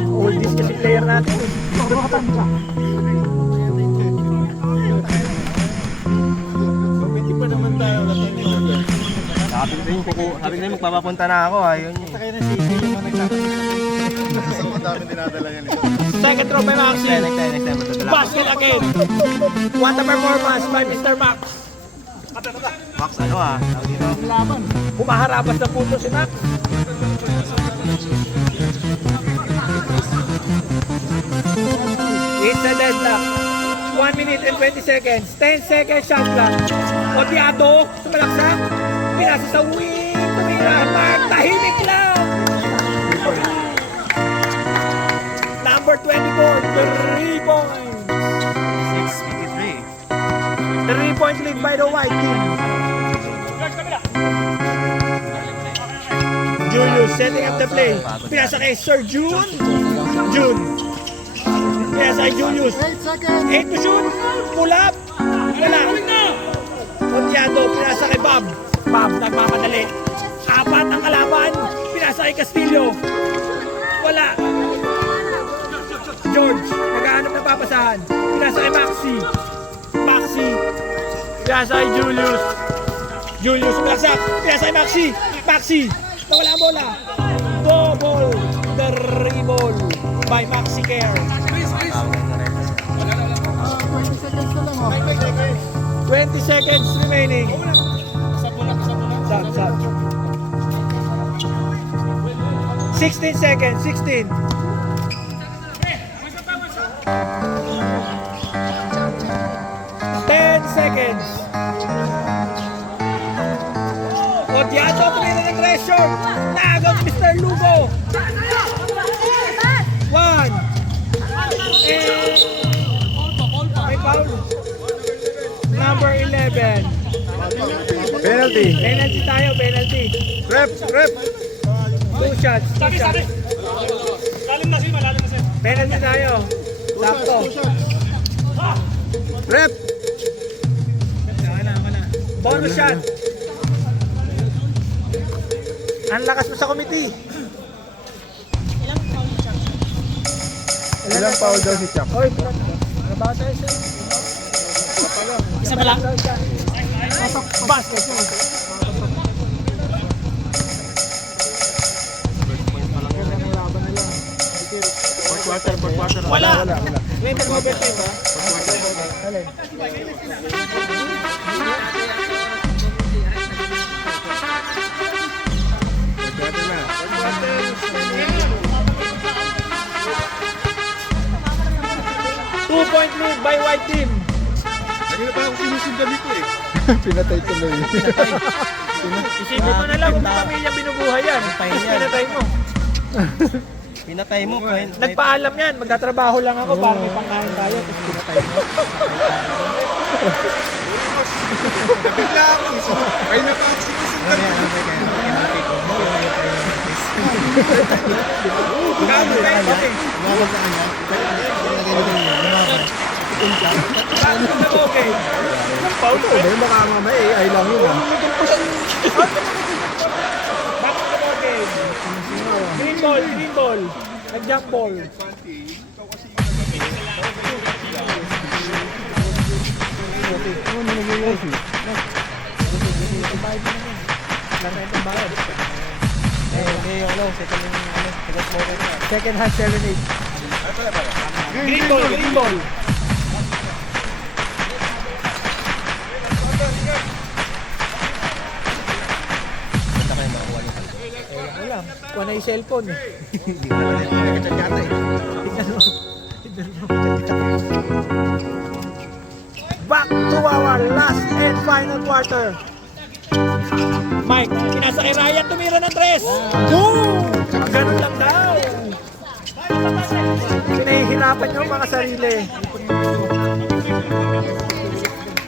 Oldies kasi player natin. Puro matanda. Pwede pa naman tayo. Sabi ko rin magpapapunta na ako, ayaw niya. Kaya na sisi yung mga nagtatanong. Sa madami dinadala yan. Second throw by Maxi. Next time, matadala ko. Basket again. What a performance by Mr. Max. Max, ano ah? Tawag dito. Humaharabas na punto si Max. It's a deadlock. 1 minute and 20 seconds. 10 seconds shot clock. Odiado, sumalaksak. Pinasa sa wing. Tumira, Mark. Tahimik lang. Number 24, 3 points. 6:53. 3-point lead by the white team. Julius setting up the play. Pinasa kay Sir June. Pinasa kay Julius. 8 to shoot. Pull up. Wala. Odiado. Pinasa kay Bob. Bob nagmamadali. 4 ang kalaban. Pinasa kay Castillo. Wala. George. Naghahanap ng papasahan. Pinasa kay Maxi. Pinasa kay Julius. Umaksak. Pinasa kay Maxi. Nawala ang bola. Double the dribble by Maxi Care. 20 seconds remaining. Shot. 16 seconds. 16. Seconds. Odiado, tumira ng pressure. Nagod Mr. Lugo. 1. And may foul. Number 11. Penalty. Penalty tayo, penalty. Rep. 2 shots. Penalty tayo. Sakto. Rep. Bonus shot. Ang lakas mo sa committee. Ilang foul daw si Chuck? Oy, ano ba tayo sir? Isa pa lang. Basket. Wala. May nag-overtime ba? Alin? 2-point lead by white team. Kanina pa ako sinusundan dito eh. Pinatay tuloy. Isipin mo na lang kung pamilya binubuhay yan. Tapos pinatay mo. Pinatay mo. Nagpaalam yan. Magtatrabaho lang ako para may pangkain tayo. Tapos pinatay mo. Bigla ako. Ay na pa ako sinusundan dito. Okay. Okay. Foul to. Dahil baka mamaya AI lang yun ah. Back to the ball game. Green ball. Nag-jump ball. Second half 7-8. Green ball. Wala. Kuha na yung cellphone eh. Tignan mo. Back to our last and final quarter. Mike, pinasa kay Ryan, tumira ng 3. Boom! Ganun lang daw. Pinahihirapan nyo mga sarili.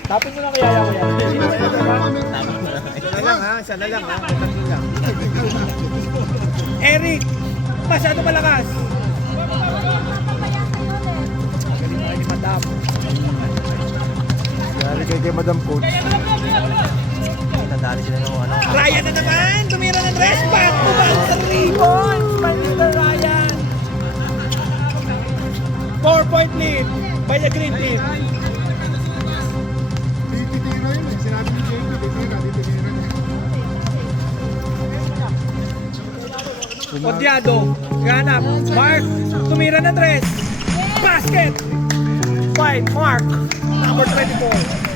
Tapos mo na kaya yan. Isa na lang ha. Tatlo lang. Eric, masyado malakas. Galing na ni Madam. Yari kay Madam Coach. Nadali sila ng ano. Ryan na naman, tumira ng 3. Back to back 3 points by Mr. Ryan. 4-point lead by the green team. Titira yun eh. Sinabi ni JP, titira niya. Odiado, ganap. Mark, tumira ng 3. Basket by Mark, number 24.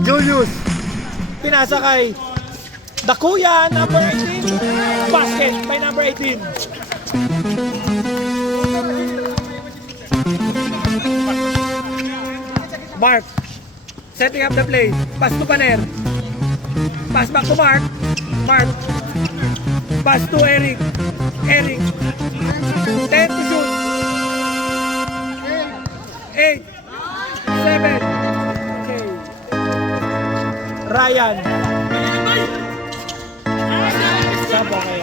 Julius. Pinasa kay Dakuya, number 18. Basket by number 18. Mark, setting up the play. Pass to Paner. Pass back to Mark. Mark. Pass to Eric. Eric. 10 to shoot. 8. 7. Okay. Ryan. Sabo, okay.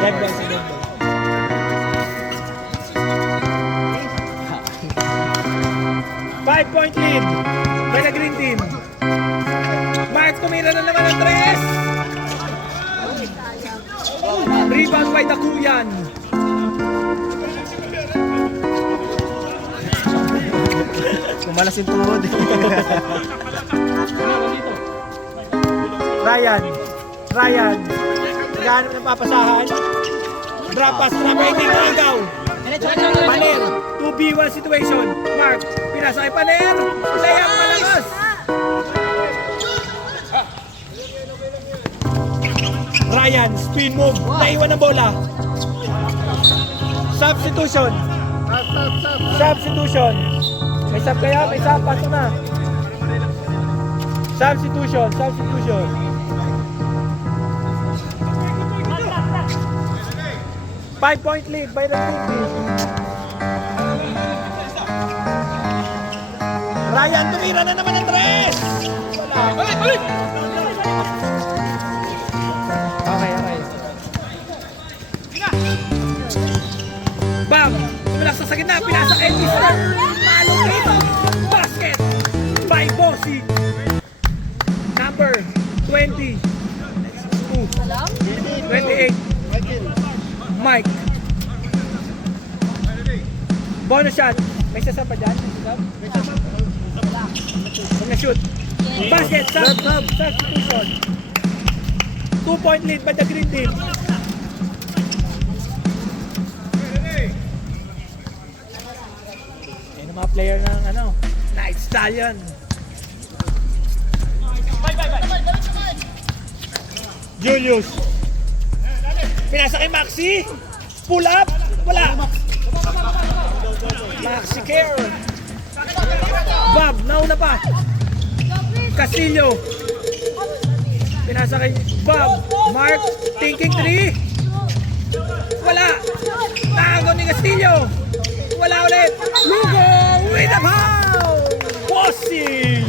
Red ball, red ball. Five-point lead by the green team. Mark, tumira na naman ng 3. Rebound by Dakuyan. Kumalas yung tuhod. Ryan. Gaano ng papasahan? Drop pass na number 18 na agaw. Paner, 2v1 situation. Mark, pinasa kay Paner. Layup malakas. Ryan, spin move. Naiwan ng bola. Substitution. May sub kaya? May sub. Paso na. Substitution. 5-point lead by the green team. Ryan, tumira na naman ng 3. Wala. Okay. Bam! Tumilas sa gitna, pinasa kay Mr. Malong rito. Basket by Bossy. Number 20. 28. Mike. Bonus shot. May sasab pa dyan? Huwag na shoot. Basket, substitution. 2-point lead by the green team. Yan ang mga player ng Night Stallion. Julius. Pinasa kay Maxi. Pull up. Wala. Maxi care. Bob, nauna pa. Castillo. Pinasa kay Bob. Mark, thinking 3. Wala. Tago ni Castillo. Wala ulit. Lugo with a foul. Bossy.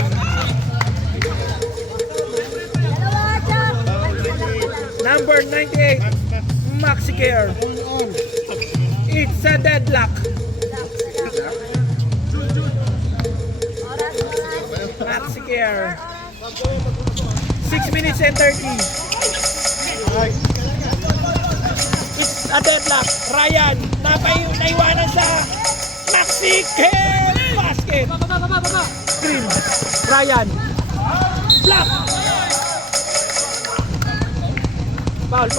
Number 98. Maxi care. It's a deadlock. Maxi care. 6 minutes and 30. It's a deadlock. Ryan, naiwanan sa Maxi care. Basket. Green. Ryan. Block. Foul.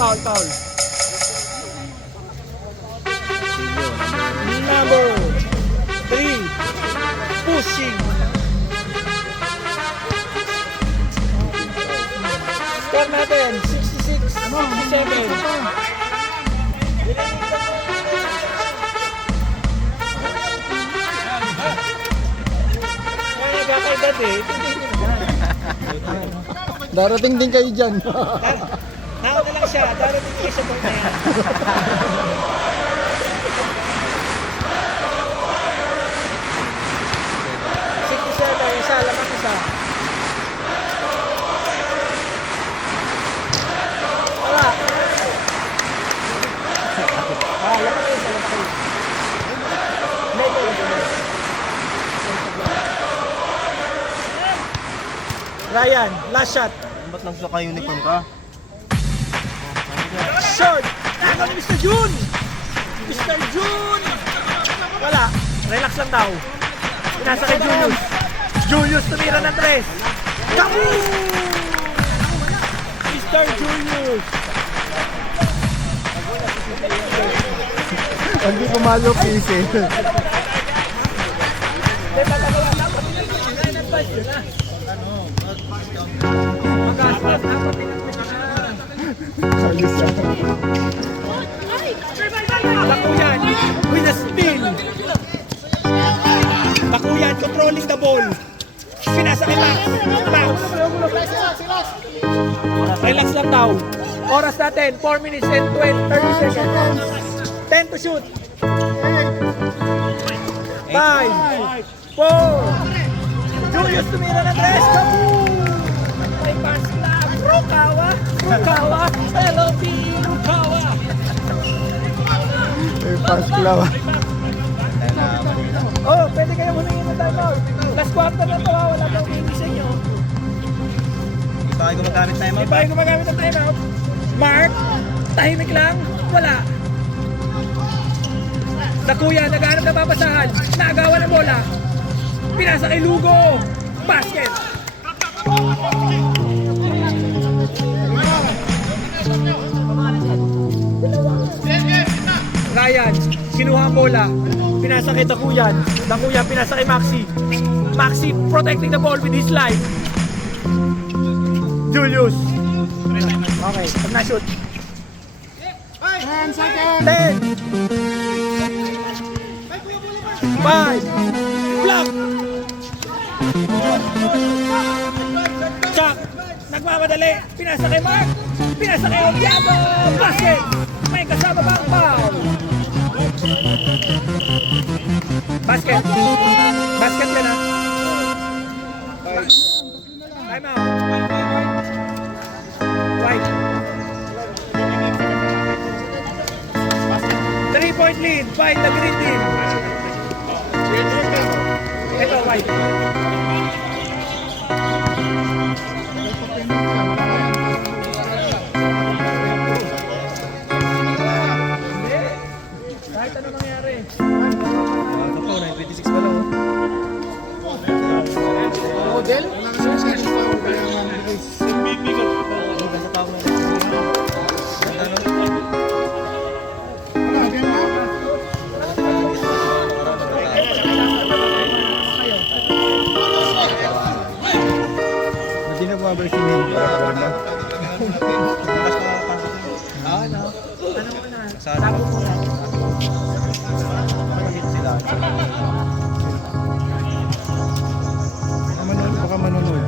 Number 3. Pushing. Score natin, 66-67. kasi. Darating din kayo dyan. Nauna lang siya. Darating kayo sa point na yan. Isa, lamang isa. Wala. Lamang isa, lamang isa. Ryan, last shot. Ba't nagsuka-uniform ka? Short! Nakakal Mr. June! Mr. June! Wala. Relax lang daw. Pinasa kay Julius. Julius tumira ng 3. Kaboom! Mr. Julius! Hindi pumalo PC. Mag-aspas na ako Alis yan. Bakuyan with a spin. Bakuyan controlling the ball. Pinasa kay Max. Max. Relax lang daw. Oras natin, 4 minutes and 30 seconds. 10 to shoot. 5, 4. Julius tumira ng 3. Kaboom! May pass lang. Rukawa. Rukawa. LOP. Rukawa. May pass klaw. Oh, pwede kayo humingi ng timeout. Last quarter na to, wala pang hindi sa inyo. Hindi pa kayo gumagamit time Hindi out. pa kayo gumagamit ng timeout. Mark, tahimik lang, wala. Sa kuya, naghahanap ng papasahan. Naagawan ng bola. Pinasa kay Lugo. Basket. Ryan, kinuha ang bola. Pinasa kay Dakuyan. Dakuyan, pinasa kay Maxi. Maxi protecting the ball with his life. Julius. Okay, pag na-shoot. 10 seconds. 10. 5. Block. Chuck. Nagmamadali. Pinasa kay Mark. Pinasa kay Obiago. Basket. May kasama bang foul? Basket. Basket ka na. Time out. White. 3-point lead by the green team. Ito, White. Kahit ano mangyari. Ako po, 9:26 pa lang. Model? Hindi na bumabalik si Mindy. Ano? Ano mo na? Saan? Sabi mo na. Baka manunod.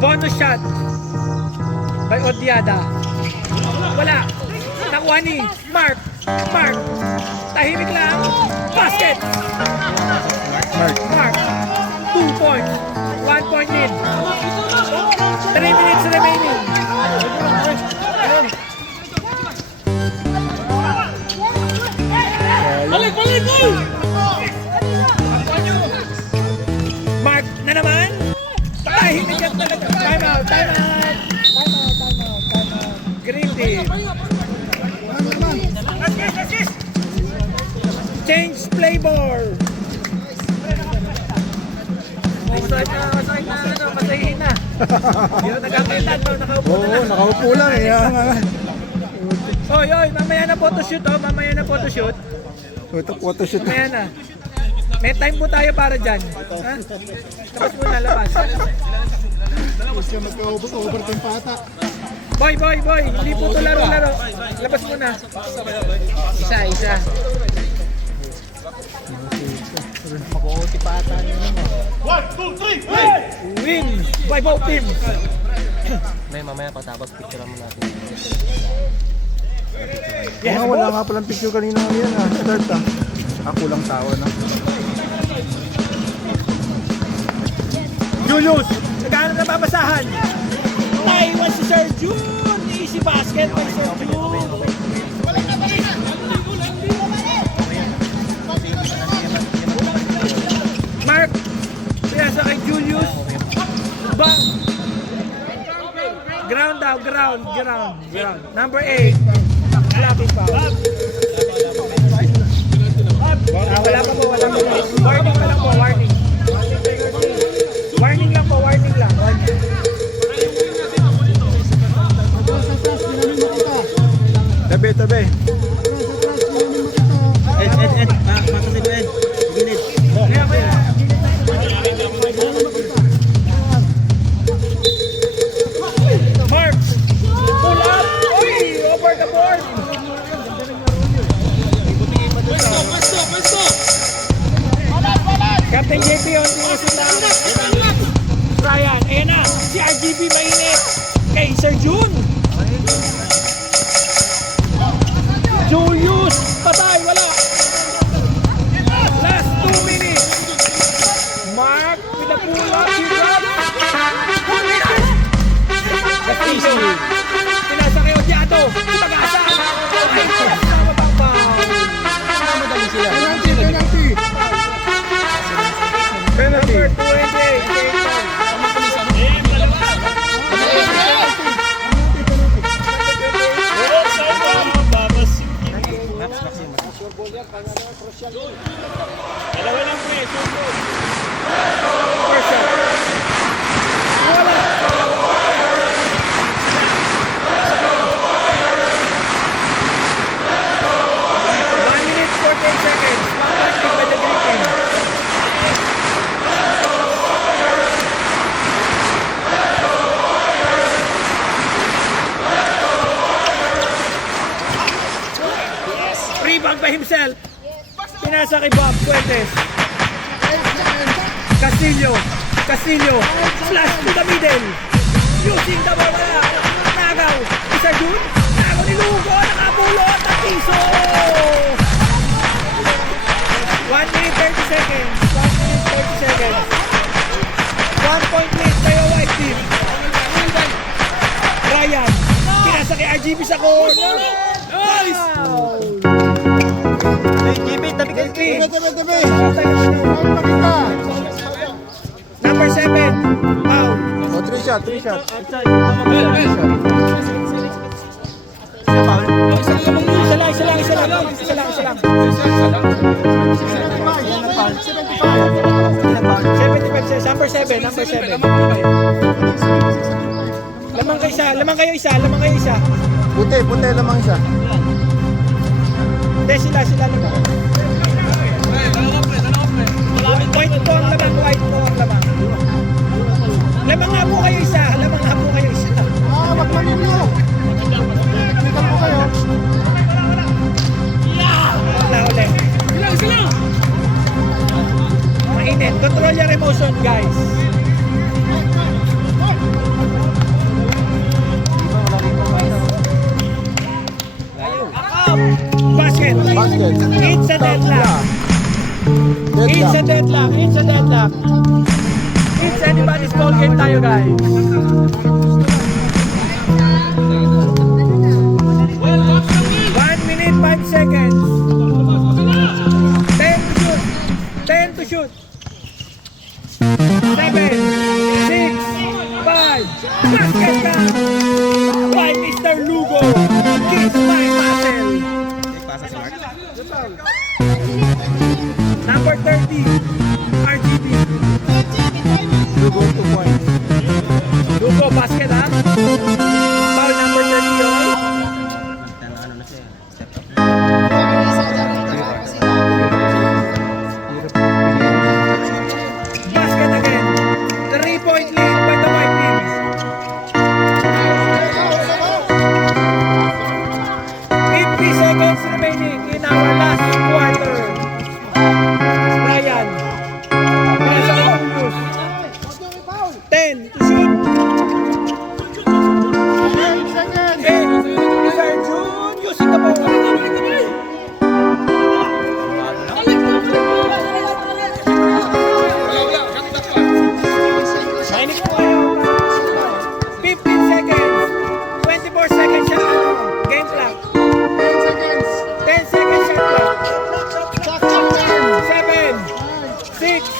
Bonus shot by Odiada. Wala. Nakuha ni Mark. Mark. Tahimik lang. Basket. Mark. 2 points. 1 point lead. 3 minutes remaining. Balik! Mark na naman. Tahimik yan talaga. Time out. Green team. Change play ball. Masahin na. Yun, nagkakailan. Nakaupo na Oo, lang. nakaupo lang eh. Oy, mamaya na photoshoot, oh. Mamaya na photoshoot. Ito photoshoot. Mamaya na. May time po tayo para dyan. Ha? Labas muna, labas. Mag-overtime pa ata. Boy. Hindi po ito laro-laro. Labas muna. Isa. Mag-OT pa ata yun. Win by both teams. May mamaya patapos picture mo natin. Yes, Wala boss. nga palang picture kanina yan start Ako lang tawa na. Julius, naghahanap ng babasahan. Naiwan si Sir June. Easy basket by Sir June. Mark, pinasa kay Julius. Bang. Ground daw, ground. Number 8. Blocking foul. Wala pa po. Warning pa lang po, warning. Warning lang po. Tabi. Ed. Mata si Ed. Gilid. Mark! Pull up! Uy! Over the board! Captain JP on the isip na. Ryan, ayan na. Si RGB mainit. Kay Sir June. Julius! Patay! Wala! Last 2 minutes. Mark with the pull up. He drops. Castillo. Pinasa kay Odiado. Pag-asa. Ay, tama bang foul? Madali sila. Penalty. Number 28. Dalawa lang po eh. First shot. Wala. One minute, 48 seconds. One by the Green Team. Rebound by himself. Pinasa kay Bob Fuentes. Castillo. Flash to the middle. Using the ball. Nagaw. Isa Jun. Nagaw ni Lugo. Nakabulot. At piso. 1 minute 30 seconds. 1 point lead tayo White Team. Ryan. Pinasa kay RGB sa court. Nice! Tabi kayo. Tabi. Number 7. Foul. Oh, 3 shot. Isa lang. 75. Number 7. Lamang kayo isa. Puti lamang isa. Hindi, sila lamang. White po ang lamang. Lamang nga po kayo isa. Wag na ninyo. Technical po kayo. Wala ulit. Mainit. Control your emotion, guys. Basket. It's a deadlock. It's anybody's ball game tayo, guys. 1 minute, 5 seconds. 10 to shoot. 7, 6, 5. Basket count. Why, Mr. Lugo? Kiss my muscle. Pasa si Mark. Number 30, RGB. Lugo 2 points. Lugo, basket ha? Foul number 30 yun. ka po. Balik ka. Mainit po kayo. 15 seconds. 24 seconds siya. Game clock. 10 seconds shot clock. 7, 6,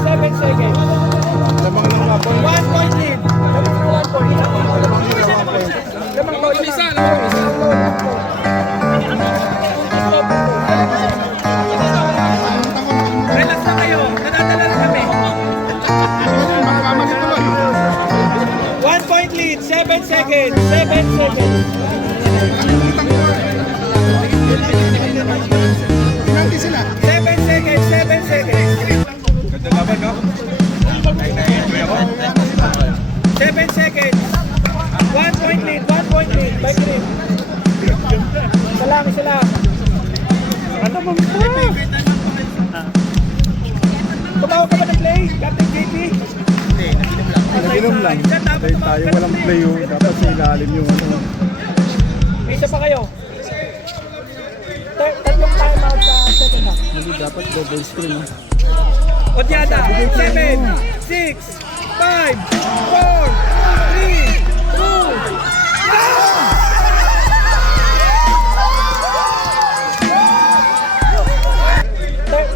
7 seconds. Lamang lang nga po. 1 point lead. Lamang na 1 point. Lamang po. Relax na kayo. Nadadala na kami. 1 point lead. 7 seconds. 7 seconds. Penalty sila. 7 seconds. 7 seconds. Ganda laban, no? Na-enjoy ako. 7 seconds. 1 point lead. 1 point lead. By green. Isa lang. Ano mo ba? Tumawa ka ba ng play? Captain JP? Naginom lang. Tayo tayo walang play yung dapat sa ilalim yung ano. Isa pa kayo. Tatlong time out sa second half. Hindi dapat double screen. No? Otiada, 7, 6, 5, 4, 3, 2,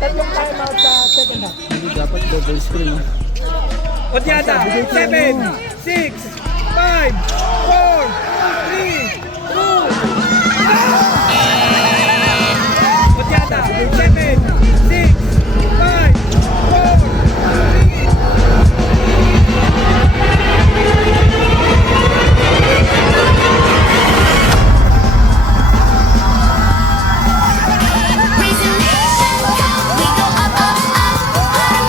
tatlong time out sa second half. Hindi dapat double screen. No? Otiada, 7, 6, 5, 4, 3, 2, Otiada, 7, 6, 5, 4, 3, Raising nation cup, we go up, up, up.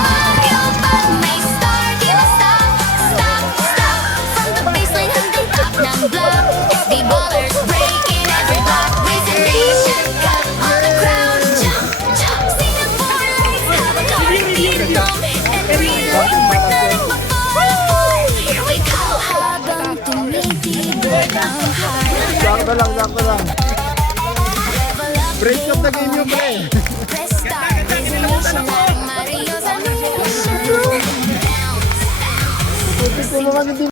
Mario, but may start, di ba stop, stop, stop. From the baseline hanggang top ng block, SB ballers breaking every block. Raising nation cup, on the crowd, jump, jump. Sing it for legs, habang kapitidom, and real, like nothing before. Here we go, habang tumitibok ang heart. Sakto lang. Level up, Break up the game yung play. press start, raising nation, parang Mario's animation. Bounce, bounce. Tulungan hindi